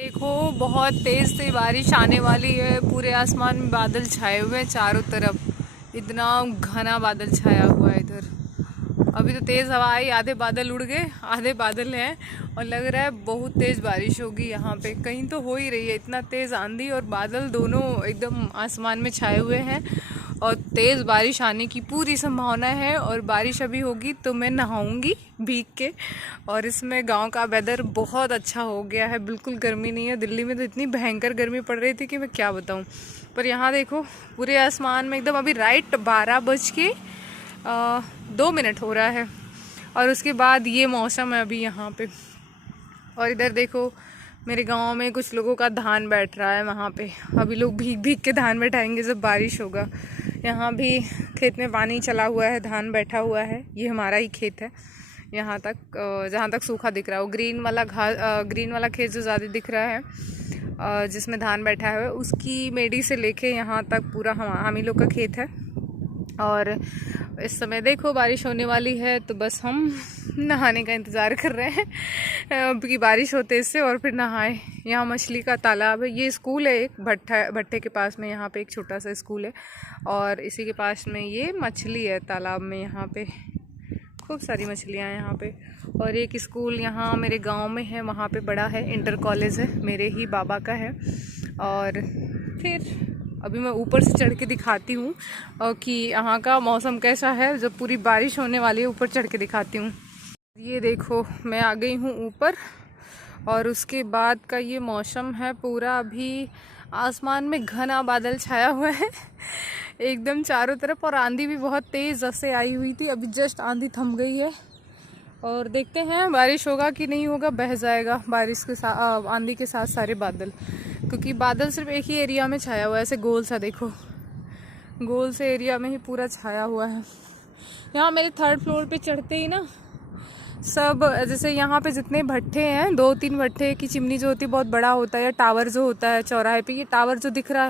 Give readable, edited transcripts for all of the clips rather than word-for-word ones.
देखो बहुत तेज से बारिश आने वाली है। पूरे आसमान में बादल छाए हुए हैं चारों तरफ। इतना घना बादल छाया हुआ है इधर। अभी तो तेज हवा आई, आधे बादल उड़ गए, आधे बादल हैं और लग रहा है बहुत तेज बारिश होगी। यहाँ पे कहीं तो हो ही रही है। इतना तेज आंधी और बादल दोनों एकदम आसमान में छाए हुए हैं और तेज बारिश आने की पूरी संभावना है। और बारिश अभी होगी तो मैं नहाऊंगी भीग के। और इसमें गांव का वेदर बहुत अच्छा हो गया है, बिल्कुल गर्मी नहीं है। दिल्ली में तो इतनी भयंकर गर्मी पड़ रही थी कि मैं क्या बताऊं। पर यहाँ देखो पूरे आसमान में एकदम अभी राइट 12:02 हो रहा है और उसके बाद ये मौसम है अभी यहाँ पे। और इधर देखो मेरे गांव में कुछ लोगों का धान बैठ रहा है वहाँ पे। अभी लोग भीग भीग के धान बैठाएंगे जब बारिश होगा। यहाँ भी खेत में पानी चला हुआ है, धान बैठा हुआ है। ये हमारा ही खेत है। यहाँ तक जहाँ तक सूखा दिख रहा है वो ग्रीन वाला खेत जो ज़्यादा दिख रहा है, जिसमें धान बैठा है, उसकी मेडी से लेके यहाँ तक पूरा हम ही लोग का खेत है। और इस समय देखो बारिश होने वाली है तो बस हम नहाने का इंतज़ार कर रहे हैं कि बारिश होते इससे और फिर नहाए। यहाँ मछली का तालाब है। ये स्कूल है एक भट्टे के पास में। यहाँ पे एक छोटा सा स्कूल है और इसी के पास में ये मछली है तालाब में। यहाँ पे खूब सारी मछलियाँ हैं यहाँ पे। और एक स्कूल यहाँ मेरे गांव में है, वहाँ पे बड़ा है, इंटर कॉलेज है, मेरे ही बाबा का है। और फिर अभी मैं ऊपर से चढ़ के दिखाती हूँ कि यहाँ का मौसम कैसा है। जब पूरी बारिश होने वाली है ऊपर चढ़ के दिखाती हूँ। ये देखो मैं आ गई हूँ ऊपर और उसके बाद का ये मौसम है पूरा। अभी आसमान में घना बादल छाया हुआ है एकदम चारों तरफ। और आंधी भी बहुत तेज़ से आई हुई थी, अभी जस्ट आंधी थम गई है। और देखते हैं बारिश होगा कि नहीं होगा। बह जाएगा बारिश के साथ, आंधी के साथ सारे बादल, क्योंकि बादल सिर्फ एक ही एरिया में छाया हुआ है। ऐसे गोल सा देखो, गोल से एरिया में ही पूरा छाया हुआ है। यहाँ मेरे 3rd फ्लोर पे चढ़ते ही ना सब, जैसे यहाँ पे जितने भट्टे हैं, 2-3 भट्टे की चिमनी जो होती है बहुत बड़ा होता है, या टावर जो होता है चौराहे पे। ये टावर जो दिख रहा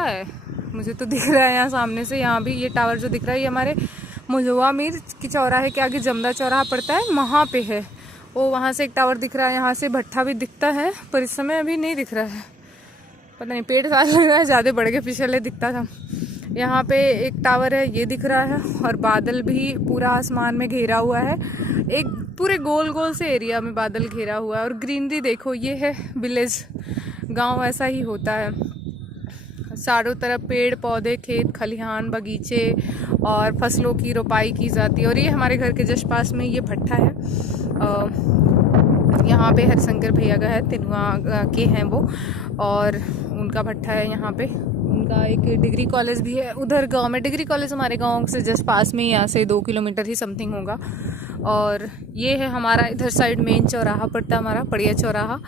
है मुझे तो दिख रहा है यहाँ सामने से। यहाँ भी ये टावर जो दिख रहा है ये हमारे मुजवा मीर की चौराहे के आगे जमदा चौराहा पड़ता है, वहाँ पे है वो। वहाँ से एक टावर दिख रहा है, यहाँ से भट्टा भी दिखता है, पर इस समय अभी नहीं दिख रहा है। पता नहीं पेड़ साल लग रहा है, ज़्यादा बढ़ के पिछले दिखता था। यहाँ पे एक टावर है, ये दिख रहा है। और बादल भी पूरा आसमान में घेरा हुआ है, एक पूरे गोल गोल से एरिया में बादल घेरा हुआ है। और ग्रीनरी देखो, ये है विलेज, गांव ऐसा ही होता है। चारों तरफ पेड़ पौधे, खेत खलिहान, बगीचे और फसलों की रोपाई की जाती है। और ये हमारे घर के जस्ट पास में ये भट्टा है। यहाँ पे हरिशंकर भैया का है, तिनुआ के हैं वो, और उनका भट्टा है यहाँ पे। उनका एक डिग्री कॉलेज भी है उधर गांव में। डिग्री कॉलेज हमारे गांव से जस्ट पास में ही, यहाँ से 2 किलोमीटर ही समथिंग होगा। और ये है हमारा इधर साइड मेन चौराहा पड़ता है, हमारा पड़िया चौराहा।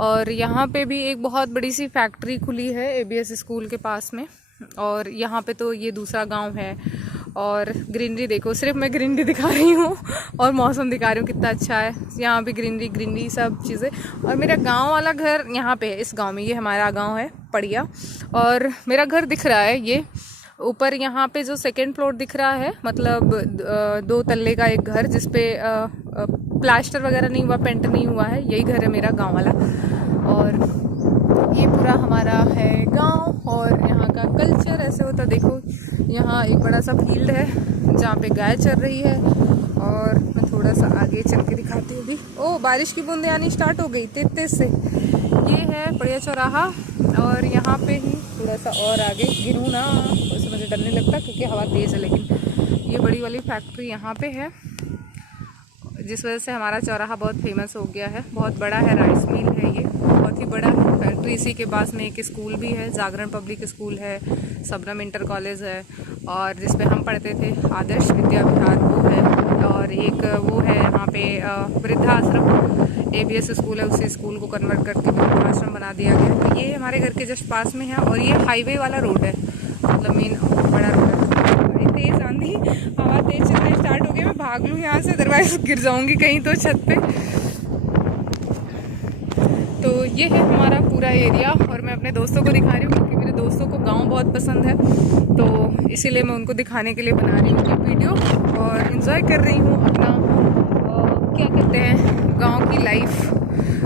और यहाँ पे भी एक बहुत बड़ी सी फैक्ट्री खुली है ABS स्कूल के पास में। और यहाँ पे तो ये दूसरा गांव है। और ग्रीनरी देखो, सिर्फ मैं ग्रीनरी दिखा रही हूँ और मौसम दिखा रही हूँ कितना अच्छा है। यहाँ पे ग्रीनरी सब चीज़ें। और मेरा गांव वाला घर यहाँ पे है, इस गांव में। ये हमारा गांव है पड़िया, और मेरा घर दिख रहा है ये ऊपर। यहाँ पे जो 2nd फ्लोर दिख रहा है, मतलब 2 तल्ले का एक घर, जिसपे प्लास्टर वगैरह नहीं हुआ, पेंट नहीं हुआ है, यही घर है मेरा गाँव वाला। और ये पूरा हमारा है गांव। और यहाँ का कल्चर ऐसे होता, देखो यहाँ एक बड़ा सा फील्ड है जहाँ पे गाय चल रही है। और मैं थोड़ा सा आगे चल के दिखाती हूँ भी। ओ, बारिश की बूंदें आनी स्टार्ट हो गई तेज से। ये है पड़िया चौराहा। और यहाँ पे ही थोड़ा सा और आगे, गिरूँ ना उससे मुझे डर नहीं लगता क्योंकि हवा तेज़ है। लेकिन ये बड़ी वाली फैक्ट्री यहाँ पे है, जिस वजह से हमारा चौराहा बहुत फेमस हो गया है। बहुत बड़ा है, राइस मिल है ये, बहुत ही बड़ा फैक्ट्री। इसी के पास में एक स्कूल भी है, जागरण पब्लिक स्कूल है, सबनम इंटर कॉलेज है, और जिसपे हम पढ़ते थे आदर्श विद्या विहार वो है। और एक वो है वहाँ पे वृद्धाश्रम, ABS स्कूल है, उसी स्कूल को कन्वर्ट करके वृद्धाश्रम बना दिया गया। तो ये हमारे घर के जस्ट पास में है। और ये हाईवे वाला रोड है, मतलब मेन बड़ा रोड है। तेज़ आंधी, हवा तेज चलना स्टार्ट हो गया। मैं भाग लूँ यहाँ से, अदरवाइज गिर जाऊँगी कहीं तो छत पे। तो ये है हमारा पूरा एरिया। और मैं अपने दोस्तों को दिखा रही हूँ क्योंकि मेरे दोस्तों को गांव बहुत पसंद है, तो इसीलिए मैं उनको दिखाने के लिए बना रही हूँ ये वीडियो। और इन्जॉय कर रही हूँ अपना क्या कहते हैं, गांव की लाइफ।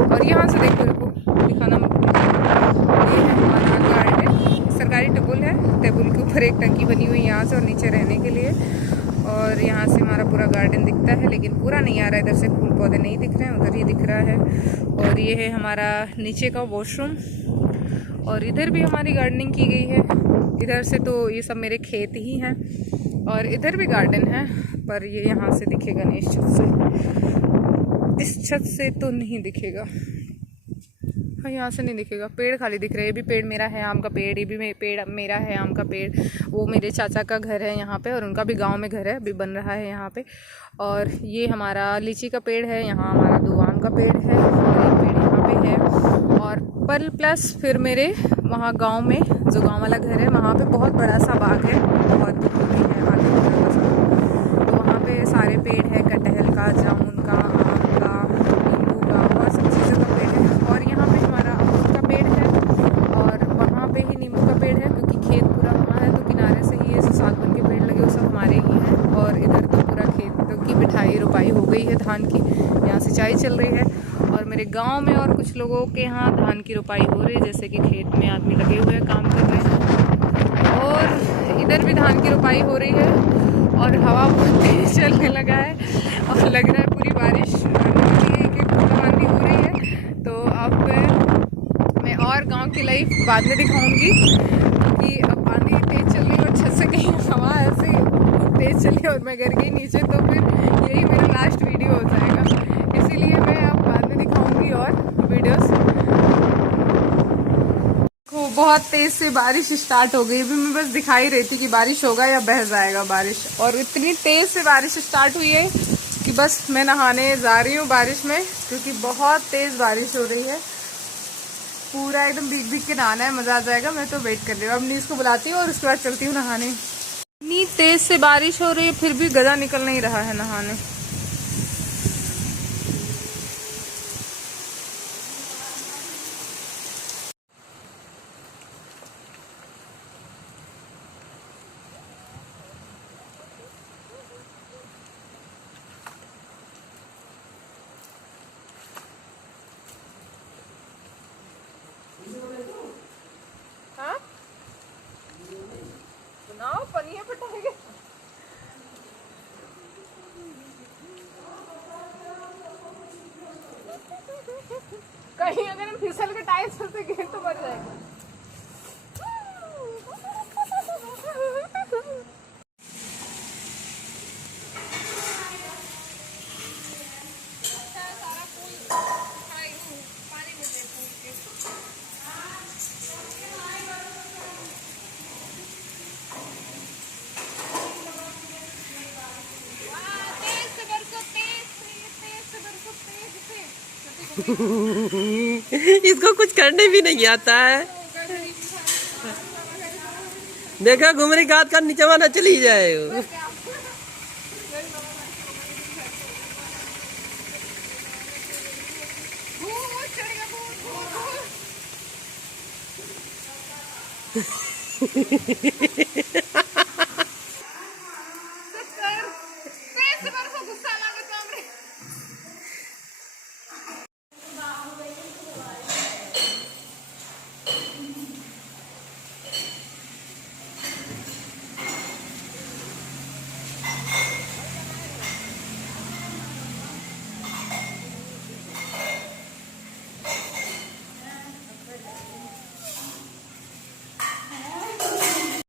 और यहाँ से देखो दिखाना मत भूलना, ये है हमारा गार्डन। सरकारी टेबल है, टेबल के ऊपर एक टंकी बनी हुई है यहाँ से और नीचे रहने के लिए। और यहाँ से हमारा पूरा गार्डन दिखता है, लेकिन पूरा नहीं आ रहा है, इधर से फूल पौधे नहीं दिख रहे हैं, उधर ही दिख रहा है। और ये है हमारा नीचे का वॉशरूम, और इधर भी हमारी गार्डनिंग की गई है। इधर से तो ये सब मेरे खेत ही हैं, और इधर भी गार्डन है, पर ये यहाँ से दिखेगा नहीं, इस छत से, इस छत से तो नहीं दिखेगा। हाँ, यहाँ से नहीं दिखेगा। पेड़ खाली दिख रहे हैं, ये भी पेड़ मेरा है आम का पेड़, ये भी पेड़ मेरा है आम का पेड़। वो मेरे चाचा का घर है यहाँ पे, और उनका भी गांव में घर है, अभी बन रहा है यहाँ पे। और ये हमारा लीची का पेड़ है, यहाँ हमारा 2 आम का पेड़ है, और एक पेड़ यहाँ पे है। और पर प्लस फिर मेरे वहाँ गाँव में, जो गाँव वाला घर है, वहाँ पर बहुत बड़ा सा बाग है, बहुत दूर में है आगे बड़ा सा। तो वहाँ पर सारे पेड़ है, कटहल का, जामुन का, आम का, नींबू का, बहुत सब चीज़ों का पेड़ है। और यहाँ पे हमारा अमरूद का पेड़ है, और वहाँ पे ही नींबू का पेड़ है, क्योंकि खेत पूरा वहाँ है, तो किनारे से ही ये जो सागवान के पेड़ लगे वो सब हमारे ही हैं। और इधर तो पूरा खेतों की बिठाई रुपाई हो गई है धान की, यहाँ सिंचाई चल रही है। और मेरे गांव में और कुछ लोगों के यहाँ धान की रुपाई हो रही है, जैसे कि खेत में आदमी लगे हुए हैं, काम कर रहे हैं। और इधर भी धान की रुपाई हो रही है, और हवा बहुत तेज चलने लगा है, और लग रहा है पूरी बारिश आने वाली है, कि बूंदाबांदी हो रही है। तो अब मैं और गांव की लाइफ बाद में दिखाऊंगी, कि अब आंधी तेज चल रही है और छत से कहीं हवा ऐसे तेज चली और मैं गिर गई नीचे, तो फिर यही मेरा लास्ट वीडियो हो जाएगा। इसीलिए मैं अब बाद में दिखाऊंगी और वीडियोस। बहुत तेज से बारिश स्टार्ट हो गई, अभी मैं बस दिखाई रही थी कि बारिश होगा या बह जाएगा बारिश। और इतनी तेज से बारिश स्टार्ट हुई है कि बस मैं नहाने जा रही हूँ बारिश में, क्योंकि बहुत तेज बारिश हो रही है। पूरा एकदम भीग भीग के नहाना है, मजा आ जाएगा। मैं तो वेट कर रही हूँ, अब नीस को बुलाती हूँ और उसके बाद चलती हूँ नहाने। इतनी तेज से बारिश हो रही है, फिर भी गजा निकल नहीं रहा है नहाने। हाँ, बनाओ पनिया पटाएंगे। कहीं अगर हम फिसल के टायर चलते गिर तो मर जाएगा। इसको कुछ करने भी नहीं आता है। देखा घुमरी घात का नीचे वाला चली जाए।